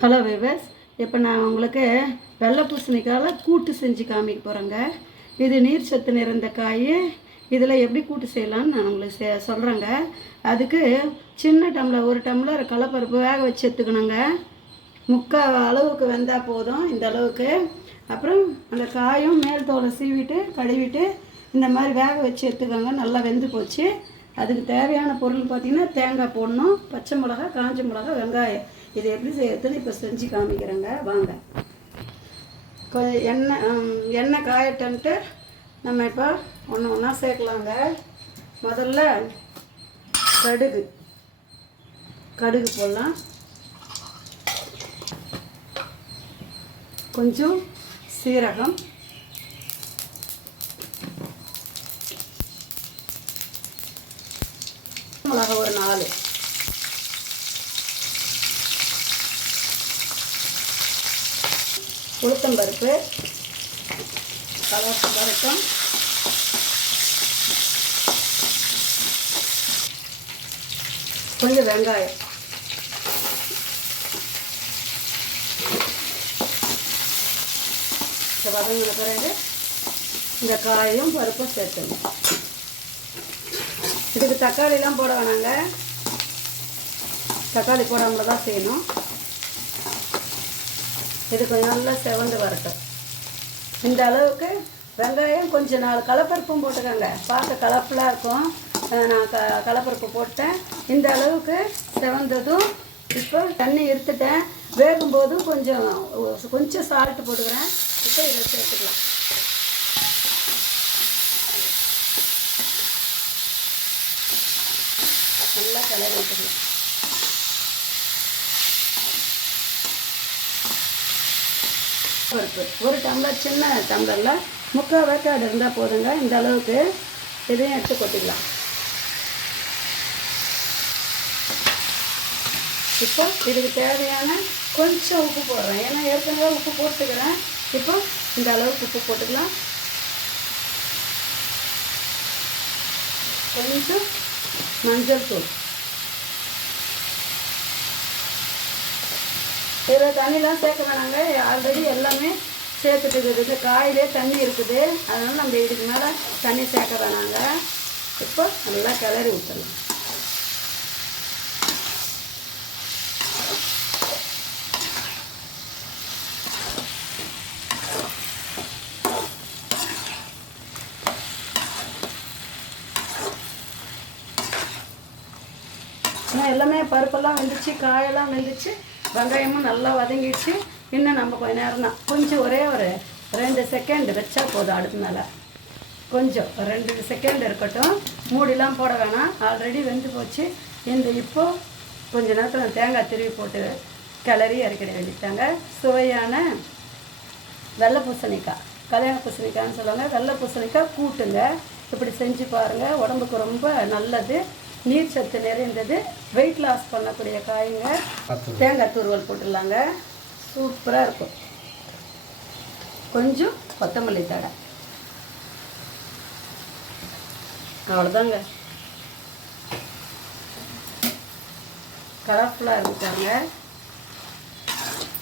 Hello விவஸ் இப்போ நான் உங்களுக்கு வெள்ளை பூசணிக்காயில் கூட்டு செஞ்சு காமிக்க போகிறேங்க இது நீர் சத்து நிறைந்த காய் இதில் எப்படி கூட்டு செய்யலாம்னு நான் உங்களுக்கு செ சொல்கிறேங்க அதுக்கு சின்ன டம்ளர் ஒரு டம்ளர் கடலப்பருப்பு வேக வச்சு எடுத்துக்கணுங்க. முக்கால் அளவுக்கு வெந்தால் போதும் இந்த அளவுக்கு. அப்புறம் அந்த காயும் மேல் தோலை சீவிட்டு கழுவிட்டு இந்த மாதிரி வேக வச்சு எடுத்துக்கோங்க. நல்லா வெந்து போச்சு. அதுக்கு தேவையான பொருள் பார்த்திங்கன்னா தேங்காய் போடணும். பச்சை மிளகா காஞ்ச மிளகா வெங்காயம். இது எப்படி செய்யறதுன்னு இப்போ செஞ்சு காமிக்கிறேங்க? வாங்க. கொஞ்சம் எண்ணெய் எண்ணெய் காயட்டன்ட்டு நம்ம இப்போ ஒன்று ஒன்றா சேர்க்கலாங்க. முதல்ல கடுகு. கடுகு போடலாம். கொஞ்சம் சீரகம். மிளகா ஒரு நாலு. உளுத்தம்பருப்பு கலர் பருத்தம் கொஞ்சம் வெங்காயம். இந்த வதங்கின பிறகு இந்த காயும் பருப்பும் சேர்த்துணும் இதுக்கு தக்காளிலாம் போட வேணாங்க. தக்காளி போடாமல் தான் செய்யணும். இது கொஞ்சம் நல்லா செவந்து வரட்டும். இந்த அளவுக்கு வெங்காயம் கொஞ்சம் நாலு கலப்பருப்பும் போட்டுக்கோங்க. பார்க்க கலப்பலாக இருக்கும். நான் க கலப்பருப்பு போட்டேன். இந்த அளவுக்கு செவந்ததும் இப்போ தண்ணி எடுத்துட்டேன். வேகும்போது கொஞ்சம் கொஞ்சம் சால்ட்டு போட்டுக்கிறேன். இப்போ இதை சேர்த்துக்கலாம். நல்லா கிளறி விட்டுக்கலாம். பருப்பு. ஒரு டம்ளர் சின்ன டம்ளரில் முக்கால் வேக்காடு இருந்தால் போதுங்க. இந்த அளவுக்கு இதையும் எடுத்து கொட்டிக்கலாம் இப்போ இதுக்கு தேவையான கொஞ்சம் உப்பு போடுறேன். ஏன்னா ஏற்கனவே உப்பு போட்டுக்கிறேன். இப்போ இந்த அளவுக்கு உப்பு போட்டுக்கலாம். கொஞ்சம் மஞ்சள் தூள். இதில் தண்ணிலாம் சேர்க்க வேணாங்க. ஆல்ரெடி எல்லாமே சேர்த்துட்டு இருக்குது. காயிலே தண்ணி இருக்குது. அதனால் நம்ம இதுக்கு மேலே தண்ணி சேர்க்க வேணாங்க. இப்போ நல்லா கிளறி ஊற்றலாம் எல்லாமே பருப்பெல்லாம் வெந்துச்சு காயெல்லாம் வெந்துச்சு. வெங்காயமும் நல்லா வதங்கிடுச்சு. இன்னும் நம்ம கொஞ்ச நேரம் தான். கொஞ்சம் ஒரே ஒரு ரெண்டு செகண்ட் வச்சா போதும் அடுத்த மேலே. கொஞ்சம் ரெண்டு செகண்ட் இருக்கட்டும். மூடிலாம் போட வேணாம். ஆல்ரெடி வெந்து போச்சு. இந்த இப்போ கொஞ்ச நேரத்தில் தேங்காய் திருவி போட்டு கிளறி இறக்கிட வேண்டிட்டாங்க சுவையான வெள்ளை பூசணிக்காய். கல்யாண பூசணிக்காய்னு சொல்லுவாங்க. வெள்ளை பூசணிக்காய் கூட்டுங்க. இப்படி செஞ்சு பாருங்கள் உடம்புக்கு ரொம்ப நல்லது. நீர் சத்து நிறைந்தது. வெயிட் லாஸ் பண்ணக்கூடிய காய்ங்க. தேங்காய் துருவல் போட்டுடலாங்க. சூப்பராக இருக்கும். கொஞ்சம் கொத்தமல்லி தடை அவ்வளோதாங்க கலர்ஃபுல்லாக இருக்காங்க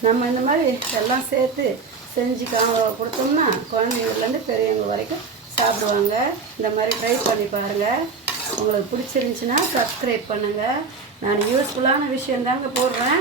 நம்ம இந்த மாதிரி எல்லாம் சேர்த்து செஞ்சு கொடுத்தோம்னா குழந்தைங்கள்லேருந்து பெரியவங்க வரைக்கும் சாப்பிடுவாங்க. இந்த மாதிரி ட்ரை பண்ணி பாருங்கள் உங்களுக்கு பிடிச்சிருந்துச்சின்னா சப்ஸ்கிரைப் பண்ணுங்கள் நான் யூஸ்ஃபுல்லான விஷயம் தாங்க போடுறேன்.